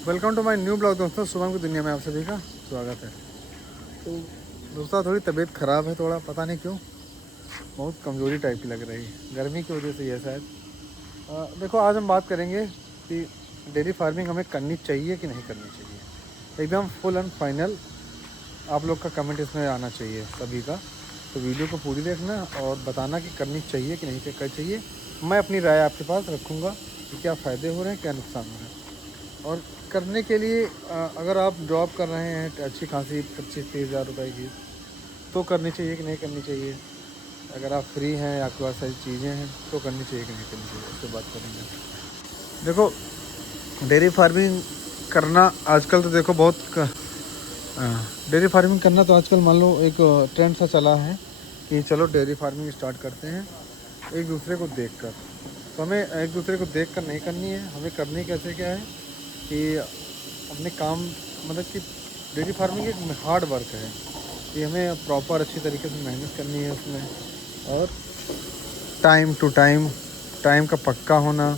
Welcome to my new blog दोस्तों। सुबह की दुनिया में आप सभी का स्वागत है। तो दोस्तों थोड़ी तबीयत ख़राब है, थोड़ा पता नहीं क्यों, बहुत कमज़ोरी टाइप की लग रही है, गर्मी की वजह से ये शायद। देखो आज हम बात करेंगे कि डेयरी फार्मिंग हमें करनी चाहिए कि नहीं करनी चाहिए। एकदम फुल एंड फाइनल आप लोग का कमेंट इसमें आना चाहिए सभी का। तो वीडियो को पूरी देखना और बताना कि करनी चाहिए कि नहीं करनी चाहिए। मैं अपनी राय आपके पास रखूँगा कि क्या फ़ायदे हो रहे हैं, क्या नुकसान हो रहे हैं। और करने के लिए अगर आप जॉब कर रहे हैं अच्छी खासी 25-30 हज़ार रुपये की, तो करनी चाहिए कि नहीं करनी चाहिए। अगर आप फ्री हैं, आपके पास सारी चीज़ें हैं, तो करनी चाहिए कि नहीं करनी चाहिए, उस पर बात करेंगे। देखो डेयरी फार्मिंग करना आजकल तो देखो डेयरी फार्मिंग करना तो आजकल मान लो एक ट्रेंड सा चला है कि चलो डेयरी फार्मिंग स्टार्ट करते हैं एक दूसरे को देखकर। तो हमें एक दूसरे को देखकर नहीं करनी है, हमें करनी कैसे क्या है कि अपने काम, मतलब कि डेयरी फार्मिंग एक हार्ड वर्क है कि हमें प्रॉपर अच्छी तरीके से मेहनत करनी है उसमें। और टाइम टू टाइम का पक्का होना,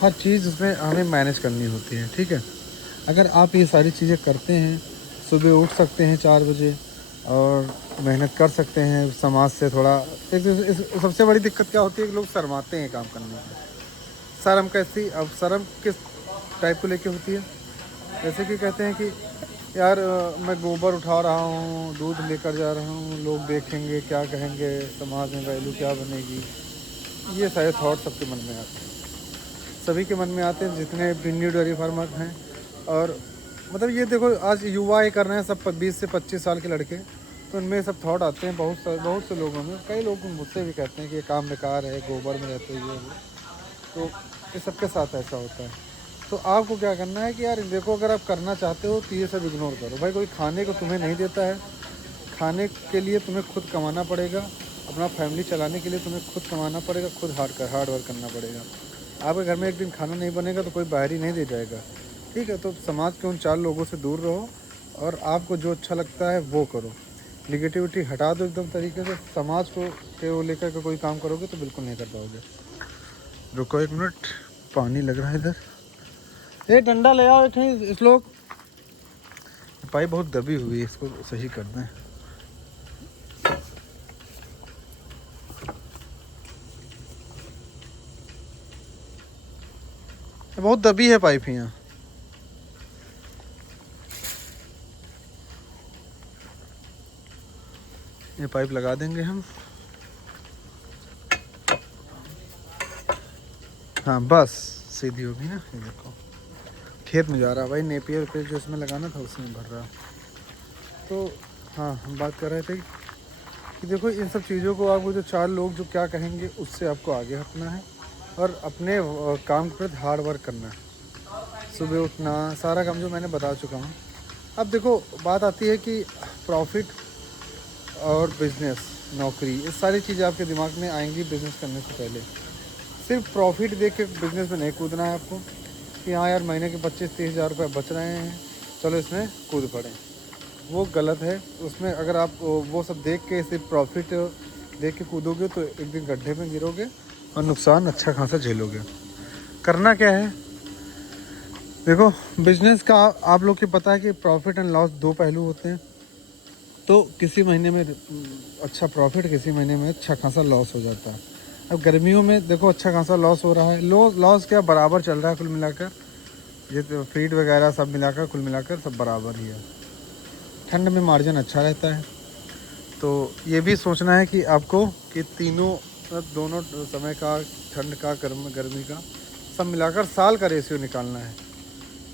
हर चीज़ उसमें हमें मैनेज करनी होती है। ठीक है, अगर आप ये सारी चीज़ें करते हैं, सुबह उठ सकते हैं 4 बजे और मेहनत कर सकते हैं समाज से थोड़ा। सबसे बड़ी दिक्कत क्या होती है कि लोग शर्माते हैं काम करने में। शर्म कैसी, अब शर्म किस टाइप को लेके होती है, जैसे कि कहते हैं कि यार मैं गोबर उठा रहा हूँ, दूध लेकर जा रहा हूँ, लोग देखेंगे क्या कहेंगे, समाज में वैल्यू क्या बनेगी। ये सारे थॉट सबके मन में आते हैं, सभी के मन में आते हैं जितने भी न्यू डेयरी फार्मर हैं। और मतलब ये देखो आज युवा ही कर रहे हैं सब, 20 से 25 साल के लड़के, तो उनमें सब थॉट आते हैं। बहुत से लोगों में, कई लोग मुझसे भी कहते हैं कि ये काम बेकार है, गोबर में रहते हुए वो। तो ये सबके साथ ऐसा होता है। तो आपको क्या करना है कि यार देखो, अगर आप करना चाहते हो तो ये सब इग्नोर करो। भाई कोई खाने को तुम्हें नहीं देता है, खाने के लिए तुम्हें खुद कमाना पड़ेगा, अपना फैमिली चलाने के लिए तुम्हें खुद कमाना पड़ेगा, खुद हार्ड वर्क करना पड़ेगा। आपके घर में एक दिन खाना नहीं बनेगा तो कोई बाहरी नहीं दे जाएगा। ठीक है, तो समाज के उन 4 लोगों से दूर रहो और आपको जो अच्छा लगता है वो करो। निगेटिविटी हटा दो एकदम तरीके से। समाज को के लेकर के कोई काम करोगे तो बिल्कुल नहीं कर पाओगे। रुको 1 मिनट, पानी लग रहा है इधर। ये डंडा ले आओ कहीं, श्लोक। पाइप बहुत दबी हुई है, इसको सही कर दें। बहुत दबी है पाइप यहाँ। ये पाइप लगा देंगे हम। हाँ बस सीधी होगी ना। ये देखो खेत में जा रहा है भाई, नेपियर पे जो इसमें लगाना था उसमें भर रहा। तो हाँ, हम बात कर रहे थे कि देखो इन सब चीज़ों को, आपको जो 4 लोग जो क्या कहेंगे उससे आपको आगे हटना है और अपने काम के प्रति हार्ड वर्क करना है। सुबह उठना, सारा काम जो मैंने बता चुका हूँ। अब देखो बात आती है कि प्रॉफिट और बिजनेस, नौकरी, ये सारी चीज़ें आपके दिमाग में आएंगी बिज़नेस करने से पहले। सिर्फ प्रॉफिट देख के बिज़नेस में नहीं कूदना है आपको कि हाँ यार महीने के 25-30 हज़ार रुपये बच रहे हैं, चलो इसमें कूद पड़े। वो गलत है। उसमें अगर आप वो सब देख के सिर्फ प्रॉफिट देख के कूदोगे तो एक दिन गड्ढे में गिरोगे और नुकसान अच्छा खासा झेलोगे। करना क्या है, देखो बिजनेस का आप लोग को पता है कि प्रॉफिट एंड लॉस 2 पहलू होते हैं। तो किसी महीने में अच्छा प्रॉफिट, किसी महीने में अच्छा खासा लॉस हो जाता है। अब गर्मियों में देखो अच्छा खासा लॉस हो रहा है। लॉस क्या, बराबर चल रहा है कुल मिलाकर। ये तो फीड वगैरह सब मिलाकर, कुल मिलाकर सब बराबर ही है। ठंड में मार्जिन अच्छा रहता है। तो ये भी सोचना है कि आपको कि तीनों, दोनों समय का, ठंड का, गर्मी का, सब मिलाकर साल का रेशियो निकालना है।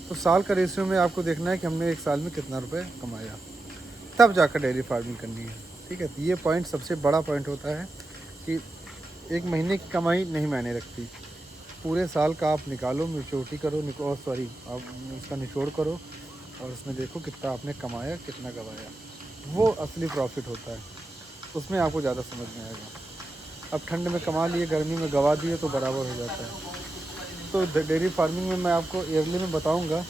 तो साल का रेशियो में आपको देखना है कि हमने एक साल में कितना रुपए कमाया, तब जाकर डेयरी फार्मिंग करनी है। ठीक है, तो ये पॉइंट सबसे बड़ा पॉइंट होता है कि एक महीने की कमाई नहीं मायने रखती। पूरे साल का आप निकालो, मेच्योरिटी करो, सॉरी आप उसका निचोड़ करो और उसमें देखो कितना आपने कमाया, कितना गवाया। वो असली प्रॉफिट होता है, उसमें आपको ज़्यादा समझ में आएगा। अब ठंड में कमा लिए, गर्मी में गवा दिए तो बराबर हो जाता है। तो डेयरी फार्मिंग में मैं आपको ईयरली में बताऊंगा।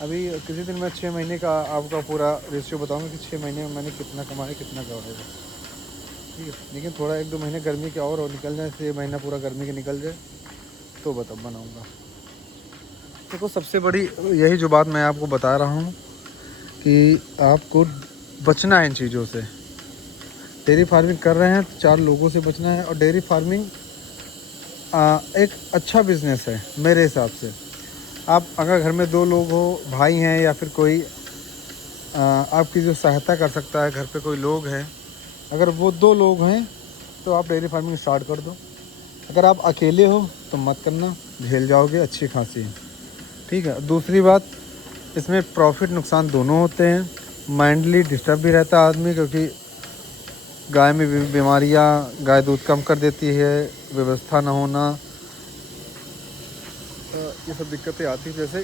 अभी किसी दिन मैं 6 महीने का आपका पूरा रेशियो बताऊंगा कि 6 महीने में मैंने कितना कमाया, कितना गवाया। ठीक है, लेकिन थोड़ा 1-2 महीने गर्मी के और निकल जाए, 6 महीना पूरा गर्मी के निकल जाए तो बताऊँगा। देखो सबसे बड़ी यही जो बात मैं आपको बता रहा हूँ कि आपको बचना है इन चीज़ों से। डेयरी फार्मिंग कर रहे हैं तो 4 लोगों से बचना है। और डेयरी फार्मिंग एक अच्छा बिज़नेस है मेरे हिसाब से। आप अगर घर में 2 लोग हो, भाई हैं या फिर कोई आपकी जो सहायता कर सकता है, घर पे कोई लोग हैं, अगर वो 2 लोग हैं तो आप डेयरी फार्मिंग स्टार्ट कर दो। अगर आप अकेले हो तो मत करना, झेल जाओगे अच्छी खासी। ठीक है। दूसरी बात, इसमें प्रॉफिट नुकसान दोनों होते हैं। माइंडली डिस्टर्ब भी रहता है आदमी, क्योंकि गाय में बीमारियाँ, गाय दूध कम कर देती है, व्यवस्था ना होना, ये सब दिक्कतें आती हैं। जैसे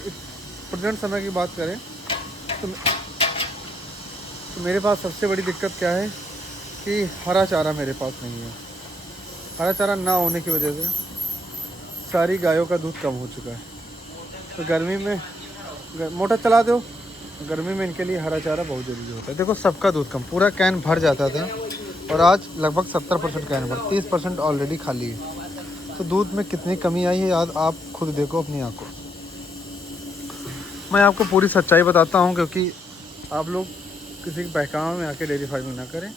प्रेजेंट समय की बात करें तो मेरे पास सबसे बड़ी दिक्कत क्या है कि हरा चारा मेरे पास नहीं है। हरा चारा ना होने की वजह से सारी गायों का दूध कम हो चुका है। तो गर्मी में मोटर चला दो, गर्मी में इनके लिए हरा चारा बहुत ज़रूरी होता है। देखो सबका दूध कम, पूरा कैन भर जाता था और आज लगभग 70% कैन भर, 30% ऑलरेडी खाली है। तो दूध में कितनी कमी आई है आज आप खुद देखो अपनी आंखों। मैं आपको पूरी सच्चाई बताता हूँ, क्योंकि आप लोग किसी के बहकावे में आके डेयरी फार्मिंग ना करें।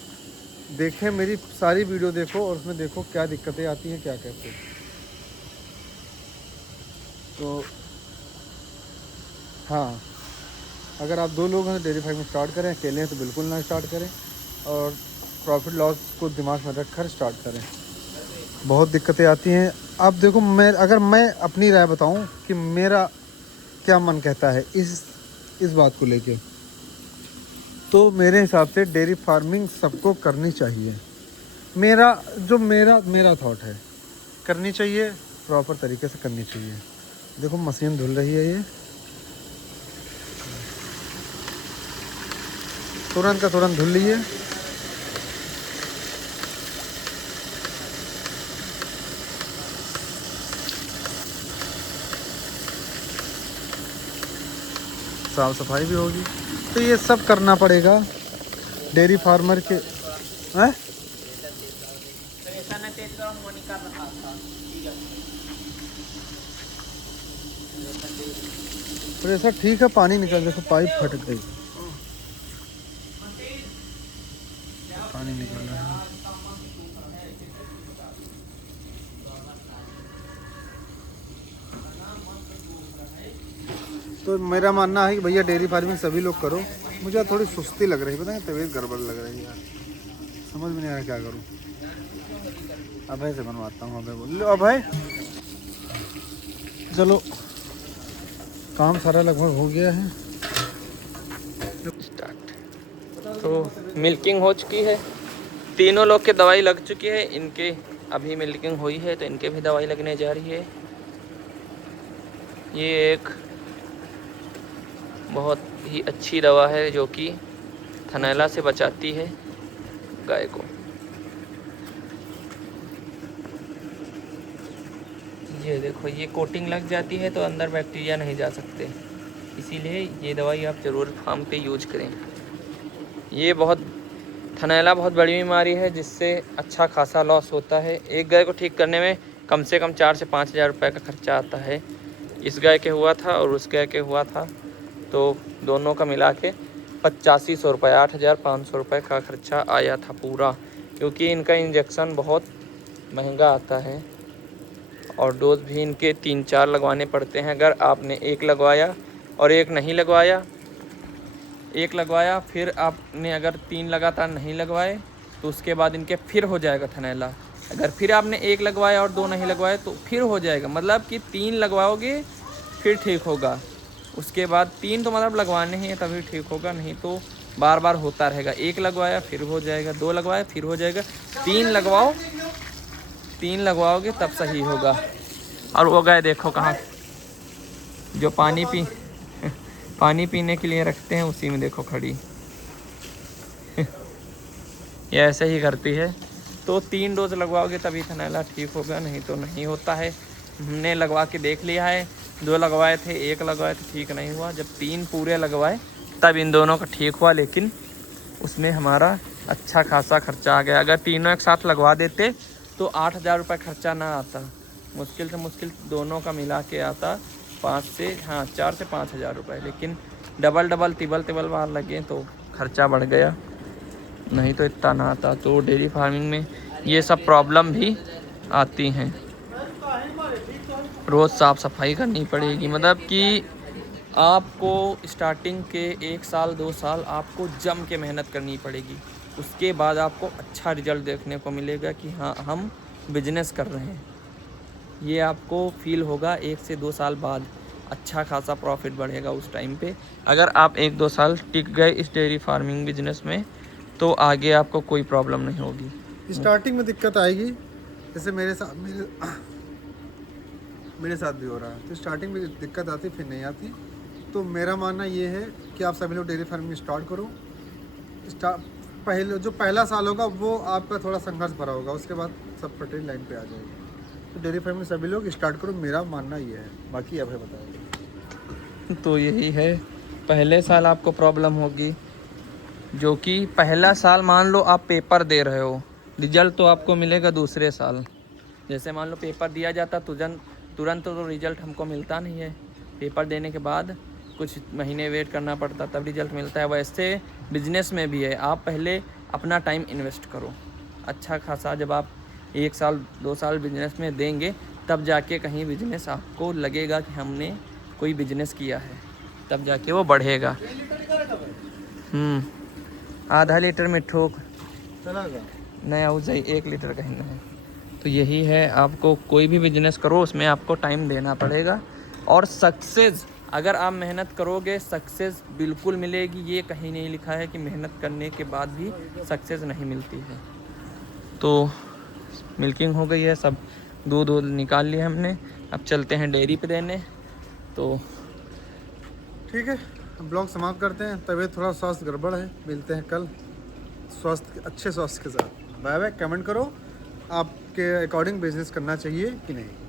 देखें मेरी सारी वीडियो देखो और उसमें देखो क्या दिक्कतें आती हैं, क्या कहते हैं। तो हाँ, अगर आप 2 लोग हैं डेयरी फार्मिंग स्टार्ट करें, अकेले हैं तो बिल्कुल ना स्टार्ट करें, और प्रॉफिट लॉस को दिमाग में रख कर स्टार्ट करें। बहुत दिक्कतें आती हैं। आप देखो, मैं अपनी राय बताऊं कि मेरा क्या मन कहता है इस बात को लेके, तो मेरे हिसाब से डेयरी फार्मिंग सबको करनी चाहिए। मेरा थॉट है, करनी चाहिए, प्रॉपर तरीके से करनी चाहिए। देखो मशीन धुल रही है, ये तुरंत का तुरंत धुल ली है। साफ सफाई भी होगी। तो ये सब करना पड़ेगा डेयरी फार्मर के। हैं? प्रेशर ठीक है, पानी निकल, देखो पाइप फट गई, पानी निकल रहा है। तो मेरा मानना है कि भैया डेयरी फार्मिंग सभी लोग करो। मुझे थोड़ी सुस्ती लग रही है, पता है, तबीयत गड़बड़ लग रही है यार, समझ में नहीं आ रहा क्या करूँ। अभय से बनवाता हूँ, अभय बोल लो। अभय चलो, काम सारा लगभग हो गया है। स्टार्ट। तो मिल्किंग हो चुकी है, तीनों लोग के दवाई लग चुकी है। इनके अभी मिल्किंग हुई है तो इनके भी दवाई लगने जा रही है। ये एक बहुत ही अच्छी दवा है जो कि थनैला से बचाती है गाय को। ये देखो, ये कोटिंग लग जाती है तो अंदर बैक्टीरिया नहीं जा सकते, इसीलिए ये दवाई आप ज़रूर फार्म पे यूज करें। ये थनैला बहुत बड़ी बीमारी है जिससे अच्छा खासा लॉस होता है। एक गाय को ठीक करने में कम से कम 4 से 5 हज़ार रुपये का खर्चा आता है। इस गाय के हुआ था और उस गाय के हुआ था, तो दोनों का मिला के 8500 रुपये, 8500 रुपये का खर्चा आया था पूरा, क्योंकि इनका इंजेक्शन बहुत महंगा आता है और डोज भी इनके 3-4 लगवाने पड़ते हैं। अगर आपने एक लगवाया और एक नहीं लगवाया, एक लगवाया फिर आपने अगर 3 लगातार नहीं लगवाए तो उसके बाद इनके फिर हो जाएगा थनैला। अगर फिर आपने एक लगवाया और 2 नहीं लगवाए तो फिर हो जाएगा, मतलब कि 3 लगवाओगे फिर ठीक होगा। उसके बाद 3 तो मतलब लगवाने ही है तभी ठीक होगा, नहीं तो बार बार होता रहेगा। एक लगवाया फिर हो जाएगा, 2 लगवाया फिर हो जाएगा, 3 लगवाओ, 3 लगवाओगे तब सही होगा। और वो गाय देखो कहाँ, जो पानी पीने के लिए रखते हैं उसी में देखो खड़ी ये ऐसे ही करती है। तो 3 डोज लगवाओगे तभी थनैला ठीक होगा, नहीं तो नहीं होता है। हमने लगवा के देख लिया है, 2 लगवाए थे, 1 लगवाए थे, ठीक नहीं हुआ। जब 3 पूरे लगवाए तब इन दोनों का ठीक हुआ, लेकिन उसमें हमारा अच्छा खासा खर्चा आ गया। अगर तीनों एक साथ लगवा देते तो 8000 रुपये खर्चा ना आता, मुश्किल से मुश्किल दोनों का मिला के आता 4 से 5 हज़ार रुपये। लेकिन डबल तिबल बार लगे तो खर्चा बढ़ गया, नहीं तो इतना ना आता। तो डेयरी फार्मिंग में ये सब प्रॉब्लम भी आती हैं। रोज़ साफ़ सफाई करनी पड़ेगी, मतलब कि आपको स्टार्टिंग के 1 साल 2 साल आपको जम के मेहनत करनी पड़ेगी। उसके बाद आपको अच्छा रिजल्ट देखने को मिलेगा कि हाँ हम बिजनेस कर रहे हैं। ये आपको फील होगा 1 से 2 साल बाद, अच्छा खासा प्रॉफिट बढ़ेगा उस टाइम पे। अगर आप 1-2 साल टिक गए इस डेयरी फार्मिंग बिजनेस में तो आगे आपको कोई प्रॉब्लम नहीं होगी। स्टार्टिंग में दिक्कत आएगी, जैसे मेरे साथ भी हो रहा है। तो स्टार्टिंग में दिक्कत आती फिर नहीं आती। तो मेरा मानना ये है कि आप सभी लोग डेयरी फार्मिंग स्टार्ट करो। पहला साल होगा वो आपका थोड़ा संघर्ष भरा होगा, उसके बाद सब पटरी लाइन पे आ जाएगी। तो डेयरी फार्मिंग सभी लोग स्टार्ट करो, मेरा मानना ये है। बाकी आप बताएंगे। तो यही है, पहले साल आपको प्रॉब्लम होगी, जो कि पहला साल मान लो आप पेपर दे रहे हो, रिजल्ट तो आपको मिलेगा दूसरे साल। जैसे मान लो पेपर दिया जाता तुरंत तो रिजल्ट हमको मिलता नहीं है, पेपर देने के बाद कुछ महीने वेट करना पड़ता तब रिजल्ट मिलता है। वैसे बिजनेस में भी है, आप पहले अपना टाइम इन्वेस्ट करो अच्छा खासा। जब आप 1 साल 2 साल बिजनेस में देंगे तब जाके कहीं बिजनेस आपको लगेगा कि हमने कोई बिजनेस किया है, तब जाके वो बढ़ेगा। आधा लीटर में ठोक नया हो जाए, 1 लीटर कहीं नहीं। तो यही है, आपको कोई भी बिजनेस करो उसमें आपको टाइम देना पड़ेगा। और सक्सेस अगर आप मेहनत करोगे सक्सेस बिल्कुल मिलेगी। ये कहीं नहीं लिखा है कि मेहनत करने के बाद भी सक्सेस नहीं मिलती है। तो मिल्किंग हो गई है, सब दूध निकाल लिया हमने, अब चलते हैं डेयरी पे देने। तो ठीक है, ब्लॉग समाप्त करते हैं। तबीयत थोड़ा स्वास्थ्य गड़बड़ है, मिलते हैं कल अच्छे स्वास्थ्य के साथ। Bye bye. कमेंट करो आपके अकॉर्डिंग बिजनेस करना चाहिए कि नहीं।